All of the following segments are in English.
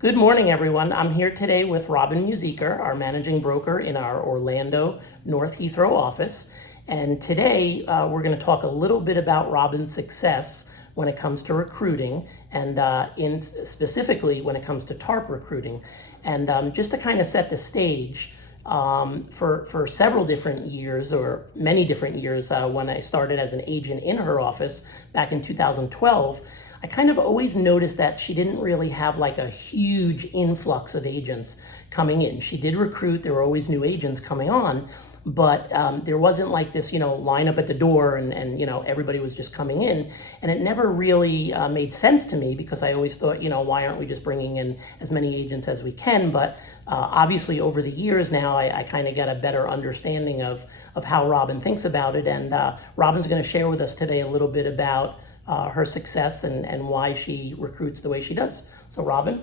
Good morning, everyone. I'm here today with Robin Musiker, our managing broker in our Orlando North Heathrow office. And today we're going to talk a little bit about Robin's success when it comes to recruiting and specifically when it comes to TARP recruiting. And just to kind of set the stage, for several different years or many different years when I started as an agent in her office back in 2012, I kind of always noticed that she didn't really have like a huge influx of agents coming in. She did recruit, there were always new agents coming on, but there wasn't like this, line up at the door and everybody was just coming in. And it never really made sense to me because I always thought, why aren't we just bringing in as many agents as we can? But obviously over the years now, I kind of get a better understanding of how Robin thinks about it. And Robin's going to share with us today a little bit about her success and why she recruits the way she does. So Robin?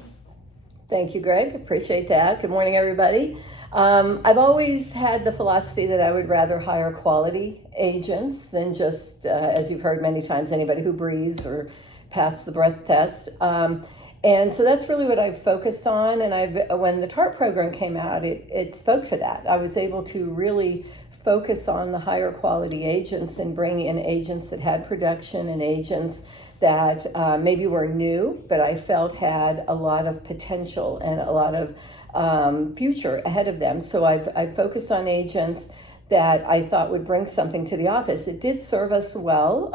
Thank you, Greg. Appreciate that. Good morning, everybody. I've always had the philosophy that I would rather hire quality agents than just, as you've heard many times, anybody who breathes or passed the breath test. And so that's really what I've focused on. And when the TARP program came out, it spoke to that. I was able to really focus on the higher quality agents and bring in agents that had production and agents that maybe were new, but I felt had a lot of potential and a lot of future ahead of them. So I've focused on agents that I thought would bring something to the office. It did serve us well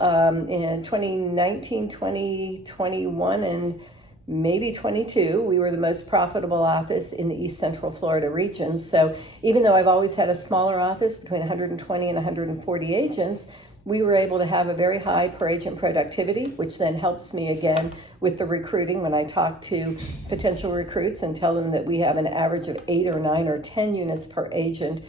in 2019, 2021, and maybe 22. We were the most profitable office in the East Central Florida region. So even though I've always had a smaller office between 120 and 140 agents, we were able to have a very high per agent productivity, which then helps me again with the recruiting. When I talk to potential recruits and tell them that we have an average of 8 or 9 or 10 units per agent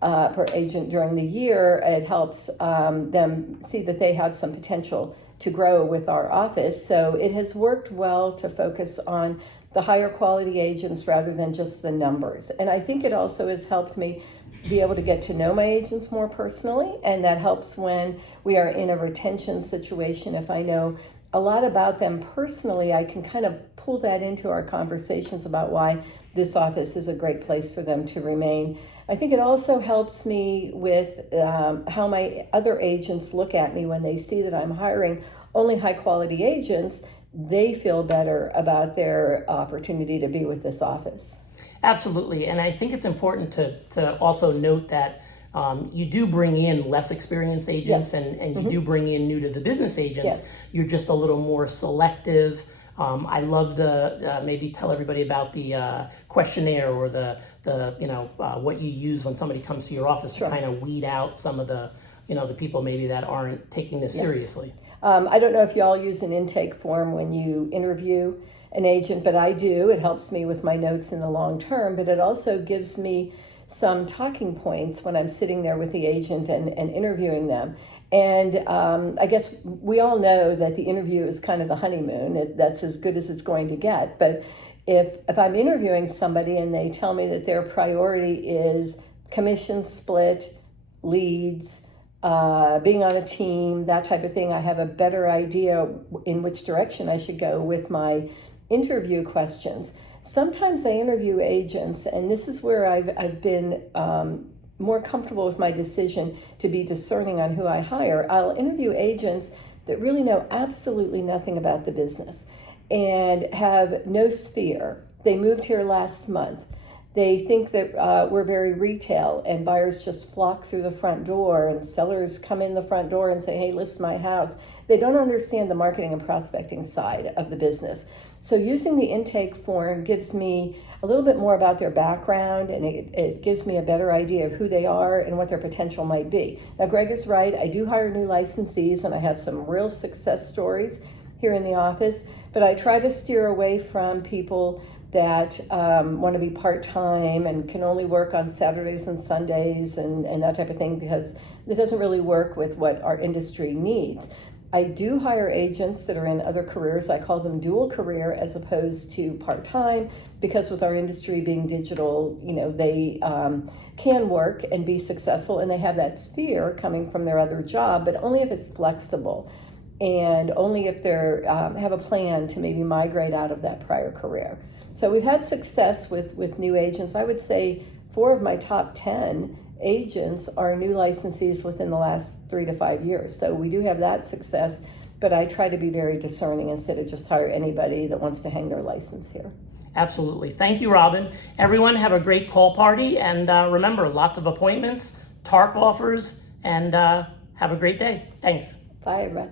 during the year, it helps them see that they have some potential to grow with our office. So it has worked well to focus on the higher quality agents rather than just the numbers. And I think it also has helped me be able to get to know my agents more personally, and that helps when we are in a retention situation. If I know a lot about them personally, I can kind of pull that into our conversations about why this office is a great place for them to remain. I think it also helps me with how my other agents look at me when they see that I'm hiring only high quality agents. They feel better about their opportunity to be with this office. Absolutely. And I think it's important to also note that you do bring in less experienced agents. Yes. and you do bring in new to the business agents. Yes. You're just a little more selective. I love maybe tell everybody about the questionnaire or the what you use when somebody comes to your office. Sure. To kind of weed out some of the the people maybe that aren't taking this seriously. I don't know if y'all use an intake form when you interview an agent, but I do. It helps me with my notes in the long term, but it also gives me some talking points when I'm sitting there with the agent and interviewing them. And I guess we all know that the interview is kind of the honeymoon. That's as good as it's going to get. But if I'm interviewing somebody and they tell me that their priority is commission split, leads, being on a team, that type of thing, I have a better idea in which direction I should go with my interview questions. Sometimes I interview agents, and this is where I've been more comfortable with my decision to be discerning on who I hire. I'll interview agents that really know absolutely nothing about the business and have no sphere. They moved here last month. They think that we're very retail and buyers just flock through the front door and sellers come in the front door and say, hey, list my house. They don't understand the marketing and prospecting side of the business. So using the intake form gives me a little bit more about their background, and it gives me a better idea of who they are and what their potential might be. Now, Greg is right. I do hire new licensees, and I have some real success stories here in the office, but I try to steer away from people that want to be part-time and can only work on Saturdays and Sundays and that type of thing, because it doesn't really work with what our industry needs. I do hire agents that are in other careers. I call them dual career as opposed to part-time, because with our industry being digital, they can work and be successful, and they have that sphere coming from their other job, but only if it's flexible. and only if they have a plan to maybe migrate out of that prior career. So we've had success with new agents. I would say 4 of my top 10 agents are new licensees within the last 3 to 5 years. So we do have that success, but I try to be very discerning instead of just hire anybody that wants to hang their license here. Absolutely. Thank you, Robin. Everyone have a great call party, and remember, lots of appointments, TARP offers, and have a great day. Thanks. Bye, everybody.